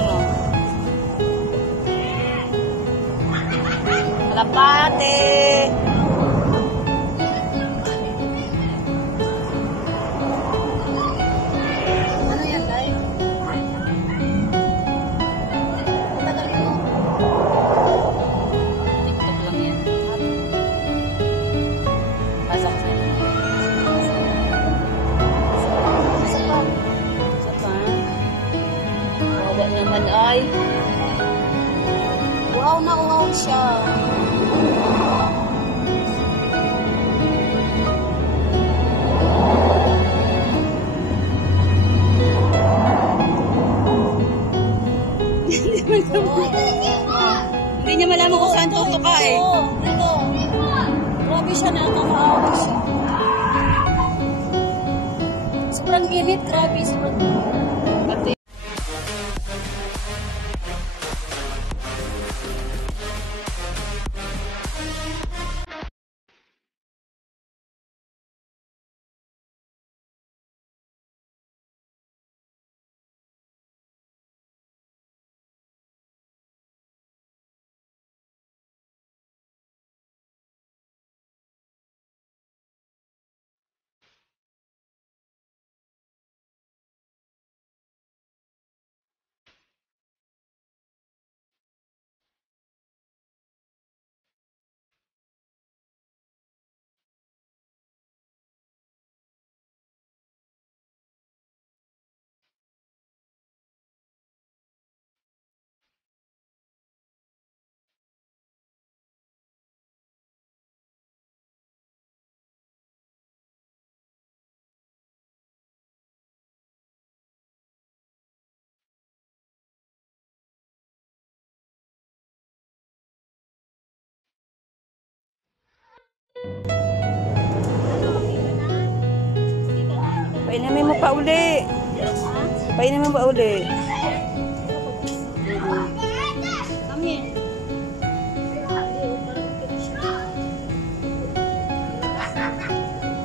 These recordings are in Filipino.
ano. Kalapate. Ano yan, guys? Tagal mo. TikTok lang yan. Pasok na. Isa pa. Isa pa. Kawawa naman ay. Wow na wow siya. Hindi niya malaman kung saan tutuka eh. Ito. Grabe siya, nakakaawa siya. Sobrang init, grabe. Sobrang init. Painamin mo pa uli. Painamin mo pa uli. Kami.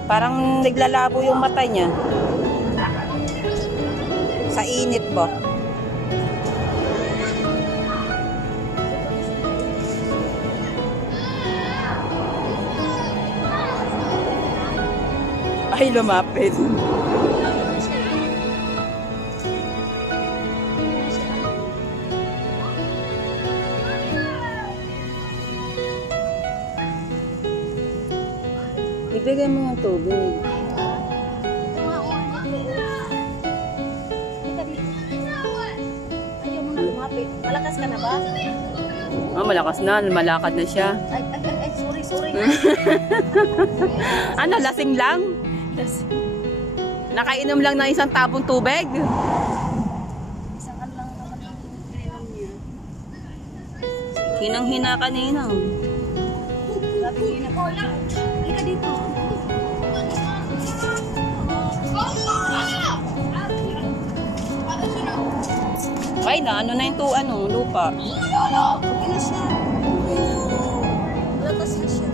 Parang naglalabo yung mata niya. Sa init ba? Ay, lumapit. Ibigay mo yung tubig. Ayaw mo na lumapit. Malakas ka na ba? Oh, malakas na. Malakad na siya. Ay, sorry. Ano, lasing lang? Nakainom lang ng isang tabong tubig? Isang ano lang naman ang ininom niya. Hinang-hina kanina. Grabe yun ako. Ika dito. Ay na, ano na yung lupa? Okay na siya. Lakas na siya.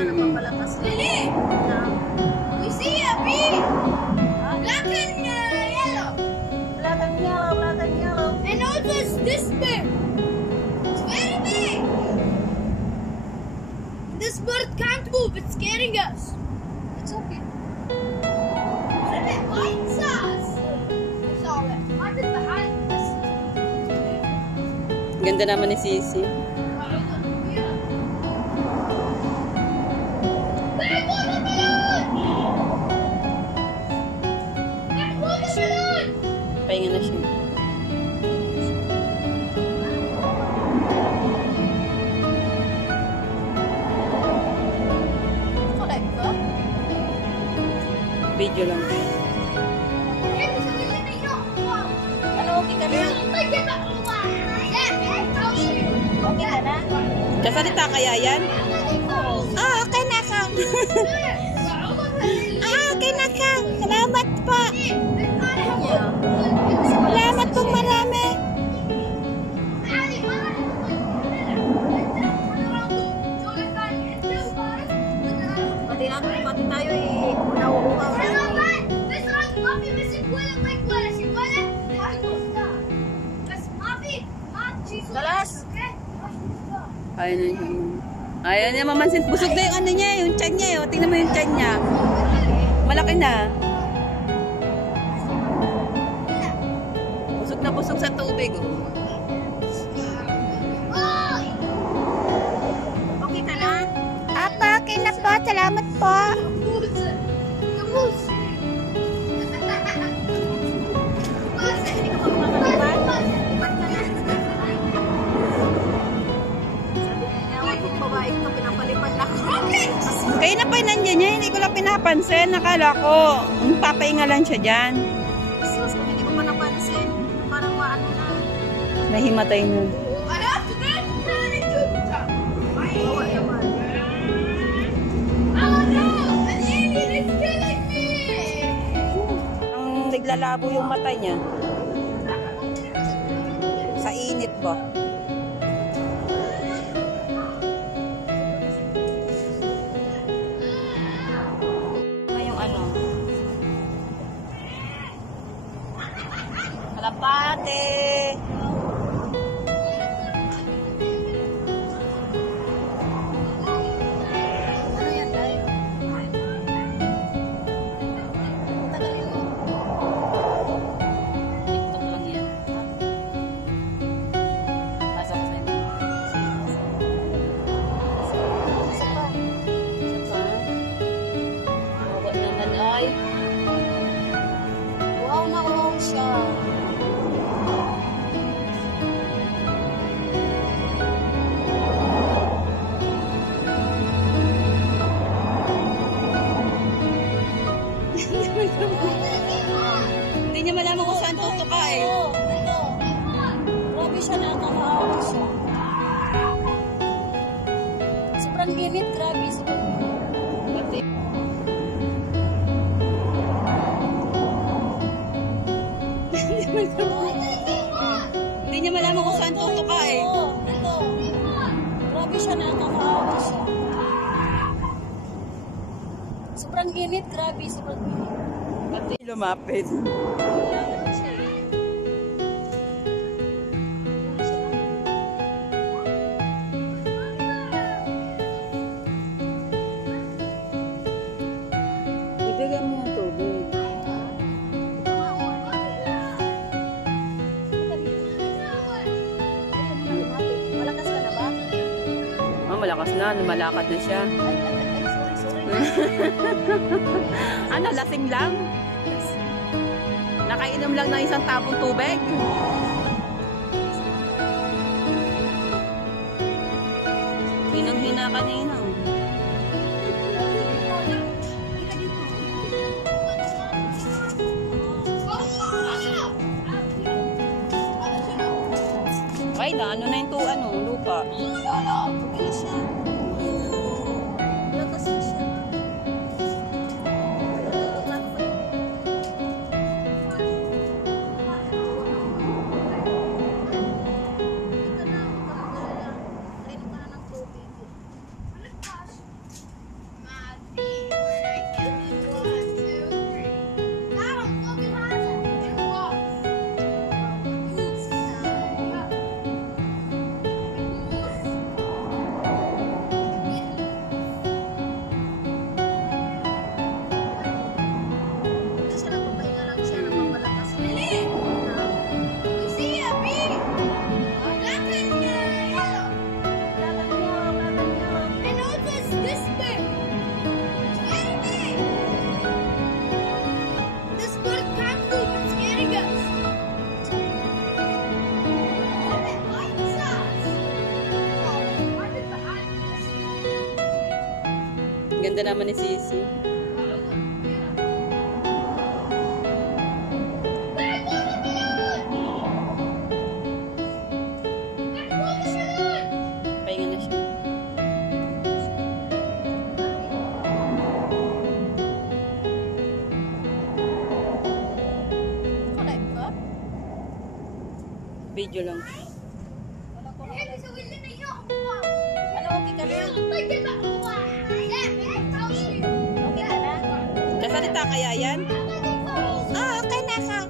Napapalakas na. We see a bee! Black and yellow. Black and yellow. And also it's this big. It's very big. This bird can't move. It's scaring us. It's okay. What if it bites us? It's alright. What is behind us? Ganda naman ni Sisi. Pahinga na siya. Collect ba? Video lang. ka na. Okay ka na? Kasalita kaya yan? Okay na ka. Okay na ka. Salamat po. Salamat po marami. Pati tayo nauuhaw. Galas. Ayun niya mamansin. Busog na yung ano niya, yung tiyan niya. Oh. Tingnan mo yung tiyan niya. Malaki na. Busog na busog sa tubig. Oh. Okay ka na? Apa, okay na po. Salamat po. Kaya na pa nandiyan niya, hindi ko lang pinapansin. Nakala ko, papahinga lang siya dyan. Sus, kung hindi ko pa napansin, parang maano na. Nahimatay na. Bawa naman. Ang naglalabo yung mata niya. Sa init ba? Ngayong ano? Kalapate! Ano yan, Day? Tagalin mo. TikTok lang yan. Basa ko sa'yo. Isa pa. Isa pa. Awa naman ay. Wow na wow siya. Hindi niya malaman kung saan tutuka eh. Ito. Grabe siya, nakakaawa siya. Sobrang init, grabe. Sobrang init. Hindi niya malaman kung saan tutuka eh. Ito. Grabe siya, nakakaawa siya. Sobrang init, grabe. Sobrang init. Pati lumapit. Kailangan siya. Ibigay mo yung tubig. Malakas ka na ba? Oh, malakas na. Lumalakad na siya. Sorry. Ano, lasing lang? Nakainom lang ng isang tapong tubig? Hinang-hina kanina. Ay, na ano na yung lupa. Okay na siya. Malakas na siya. Ganda naman ni Sisi. Video lang. Wala ko na. Hey, so we didn't know. Ano, okay ka na? Like the back. Yeah, tell me. Okay ka na? Kasalita kaya yan? Okay na ka.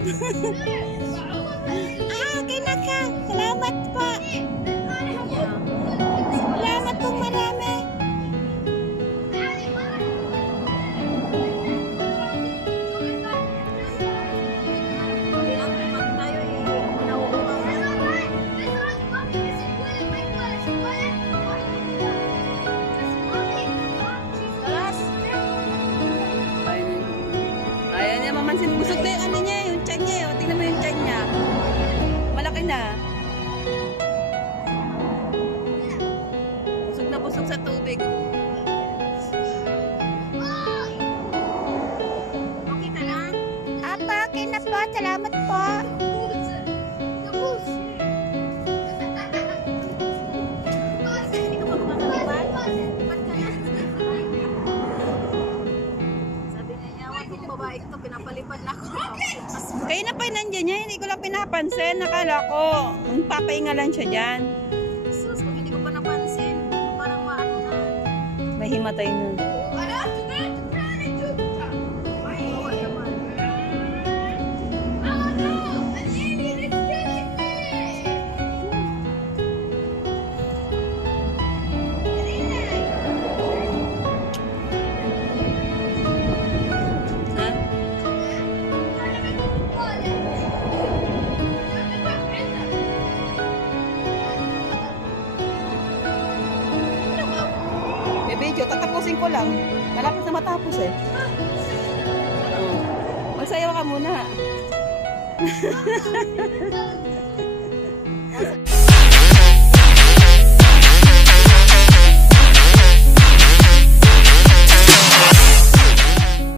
Okay na ka. Salamat po. Salamat po marami. Pag tayo nauuhaw na. Talas. Ayaw niya mamansin. Busog na yung ano niya, yung tiyan niya. Oh. Tingnan mo yung tiyan niya. Malaki na. Busog na busog sa tubig. Okay ka na? Apa, okay na po. Salamat po. Hindi ka pa makakalipad? Lipad ka na. Sabi niya, wag kong babae ito, pinapalipad na ako. Kaya na pa nandiyan niya. Hindi ko lang pinapansin. Nakala ko, papahinga lang siya dyan. Sus, kung hindi ko pa napansin, parang maano na. May himatay nun. Bawal naman. Ha? May video, tatapusin ko lang. Malapit na matapos eh. Oh. Magsayaw ka muna.